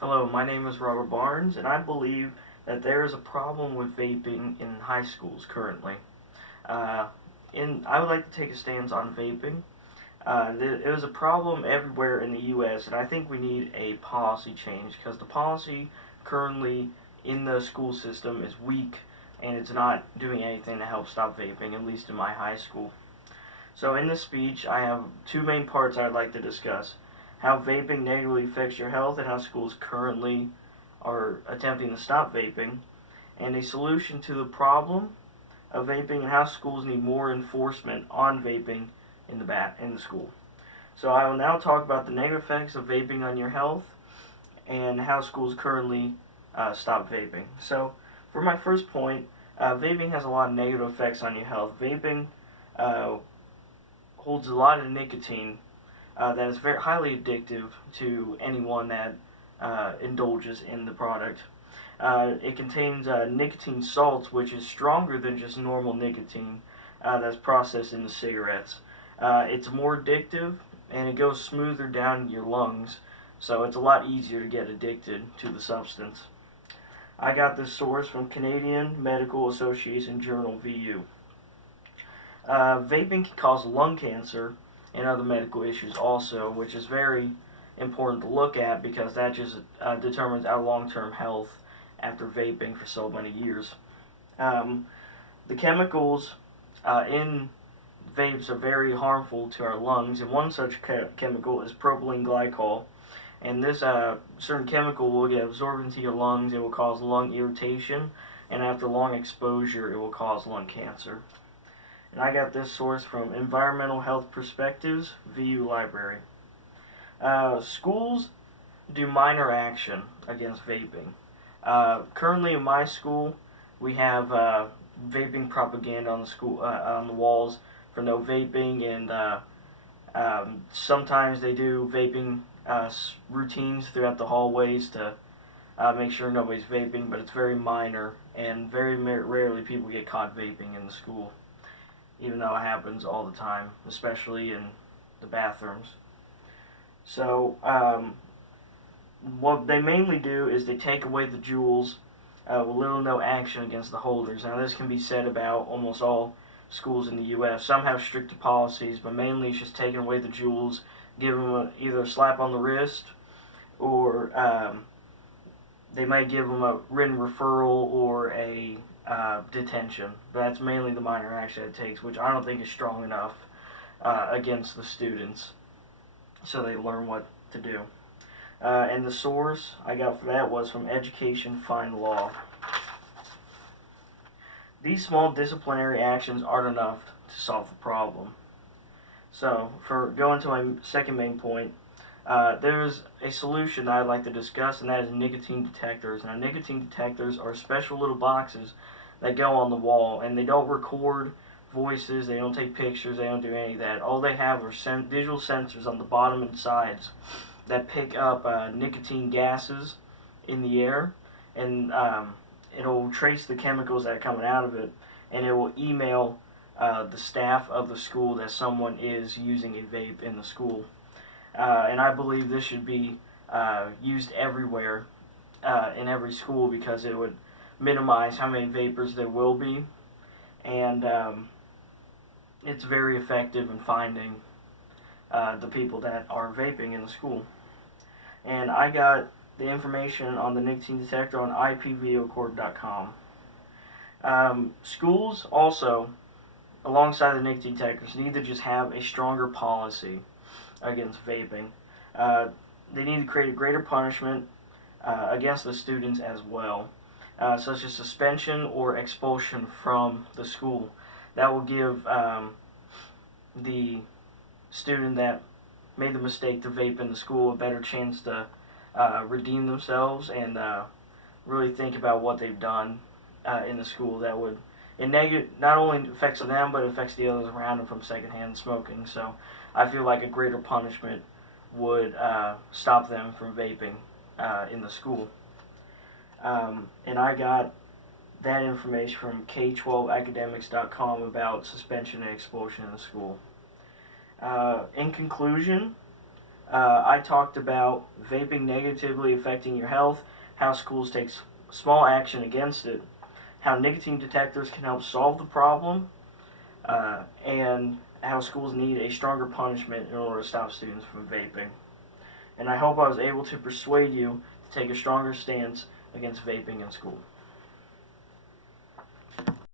Hello, my name is Robert Barnes, and I believe that there is a problem with vaping in high schools currently. Uh, I would like to take a stance on vaping. It was a problem everywhere in the U.S., and I think we need a policy change because the policy currently in the school system is weak and it's not doing anything to help stop vaping, at least in my high school. So, in this speech, I have two main parts I'd like to discuss: how vaping negatively affects your health and how schools currently are attempting to stop vaping, and a solution to the problem of vaping and how schools need more enforcement on vaping in the school. So I will now talk about the negative effects of vaping on your health and how schools currently stop vaping. So for my first point, vaping has a lot of negative effects on your health. Vaping uh, holds a lot of nicotine that is very highly addictive to anyone that indulges in the product. It contains nicotine salts, which is stronger than just normal nicotine that's processed into cigarettes. It's more addictive and it goes smoother down your lungs, so it's a lot easier to get addicted to the substance. I got this source from Canadian Medical Association Journal VU. Vaping can cause lung cancer and other medical issues also, which is very important to look at because that just determines our long-term health after vaping for so many years. Um, the chemicals in vapes are very harmful to our lungs, and one such chemical is propylene glycol. And this certain chemical will get absorbed into your lungs. It will cause lung irritation, and after long exposure, it will cause lung cancer. And I got this source from Environmental Health Perspectives, VU Library. Schools do minor action against vaping. Currently in my school, we have vaping propaganda on the walls for no vaping, and sometimes they do vaping routines throughout the hallways to make sure nobody's vaping, but it's very minor, and very rarely people get caught vaping in the school, even though it happens all the time, especially in the bathrooms. So, what they mainly do is they take away the jewels with little or no action against the holders. Now, this can be said about almost all schools in the U.S. Some have stricter policies, but mainly it's just taking away the jewels, give them either a slap on the wrist, or they might give them a written referral or a detention. But that's mainly the minor action it takes, which I don't think is strong enough against the students, so they learn what to do. And the source I got for that was from Education Find Law. These small disciplinary actions aren't enough to solve the problem. So, for going to my second main point, there's a solution that I'd like to discuss, and that is nicotine detectors. Now, nicotine detectors are special little boxes that go on the wall, and they don't record voices, they don't take pictures, they don't do any of that. All they have are digital sensors on the bottom and sides that pick up nicotine gases in the air, and it'll trace the chemicals that are coming out of it, and it will email the staff of the school that someone is using a vape in the school. And I believe this should be used everywhere in every school because it would minimize how many vapors there will be, and it's very effective in finding the people that are vaping in the school. And I got the information on the nicotine detector on ipvocorp.com. Schools also, alongside the nicotine detectors, need to just have a stronger policy against vaping. They need to create a greater punishment against the students as well, such as suspension or expulsion from the school. That will give the student that made the mistake to vape in the school a better chance to redeem themselves and really think about what they've done in the school. That would not only affects them, but it affects the others around them from secondhand smoking. So I feel like a greater punishment would stop them from vaping in the school. And I got that information from K12academics.com about suspension and expulsion in the school. In conclusion, I talked about vaping negatively affecting your health, how schools take small action against it, how nicotine detectors can help solve the problem, and how schools need a stronger punishment in order to stop students from vaping. And I hope I was able to persuade you to take a stronger stance against vaping in school.